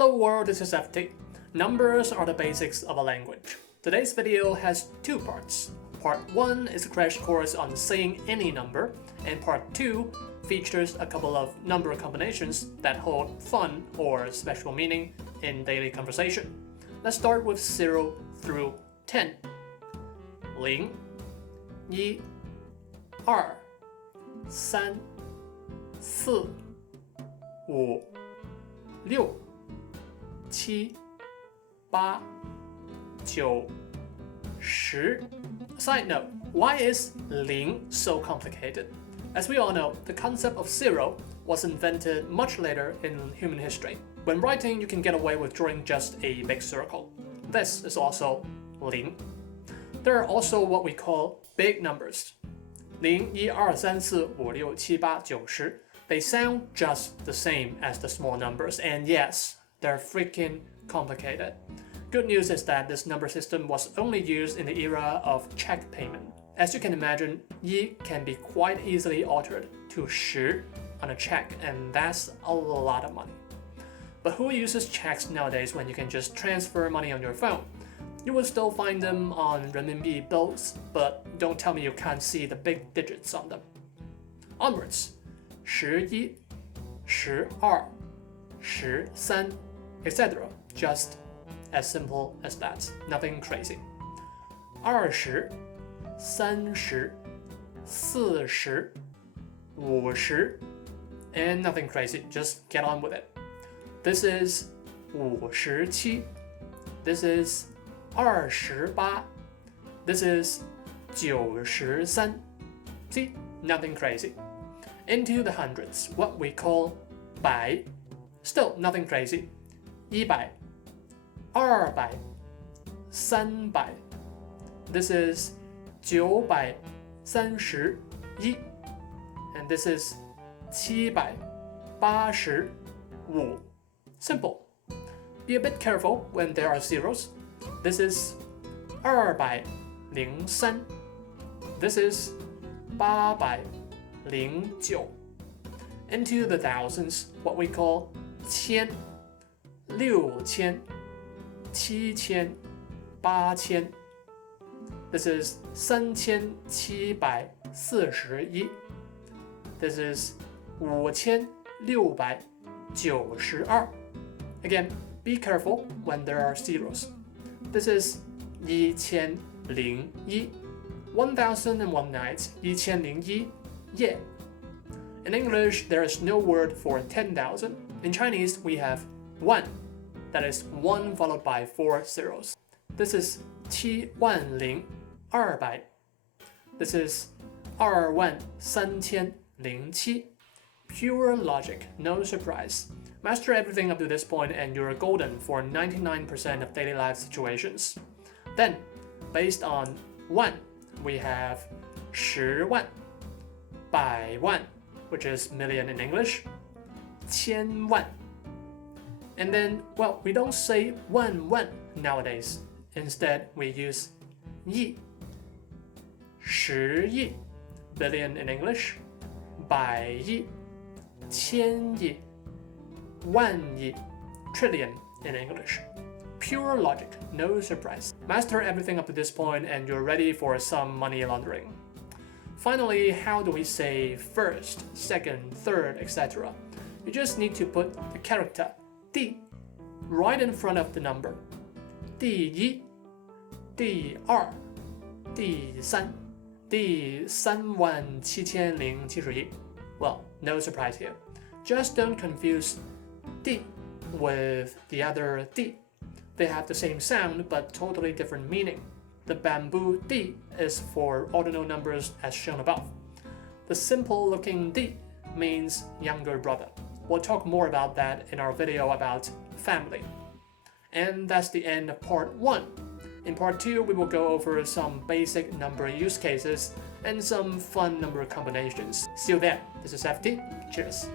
Hello world, this is FT. Numbers are the basics of a language. Today's video has two parts. Part 1 is a crash course on saying any number, and Part 2 features a couple of number combinations that hold fun or special meaning in daily conversation. Let's start with 0 through 10. 0, 1, 2, 3, 4, 5, 6, 7, 8, 9, 10. Side note, why is 0 so complicated? As we all know, the concept of 0 was invented much later in human history. When writing, you can get away with drawing just a big circle. This is also 0. There are also what we call big numbers. 0, 1, 2, 3, 4, 5, 6, 7, 8, 9, 10. They sound just the same as the small numbers, and yes, they're freaking complicated. Good news is that this number system was only used in the era of check payment. As you can imagine, 1 can be quite easily altered to 10 on a check, and that's a lot of money. But who uses checks nowadays when you can just transfer money on your phone? You will still find them on renminbi bills, but don't tell me you can't see the big digits on them. Onwards, 11, 12, 13, etc. Just as simple as that, nothing crazy. 20, 30, 40, 50, and nothing crazy, just get on with it. This is 57, this is 28, this is 93. See, nothing crazy. Into the hundreds, what we call 百, still nothing crazy. 100, 200, 300. This is 931, and this is 785. Simple. Be a bit careful when there are zeros. This is 203. This is 809. Into the thousands, what we call 千, 6000, 7000, 8000. This is 3741. This is 5692. Again, be careful when there are zeros. This is 1001. 1001 nights, 1001 夜. In English, there is no word for 10,000. In Chinese, we have 1. That is 1 followed by 4 zeros. This is 7,200. This is 23,007. Pure logic, no surprise. Master everything up to this point and you're golden for 99% of daily life situations. Then, based on 1, we have 10 万, 100 万, which is million in English, 千万. And then, well, we don't say 万万 nowadays. Instead, we use 亿, 10亿, billion in English, 百亿, 千亿, 万亿, trillion in English. Pure logic, no surprise. Master everything up to this point and you're ready for some money laundering. Finally, how do we say first, second, third, etc.? You just need to put the character 第 right in front of the number. 第一, 第二, 第三, 第37071. Well, no surprise here. Just don't confuse 第 with the other 第. They have the same sound but totally different meaning. The bamboo 第 is for ordinal numbers as shown above. The simple looking 第 means younger brother. We'll talk more about that in our video about family. And that's the end of part 1. In part 2, we will go over some basic number use cases and some fun number combinations. See you there. This is FT. Cheers.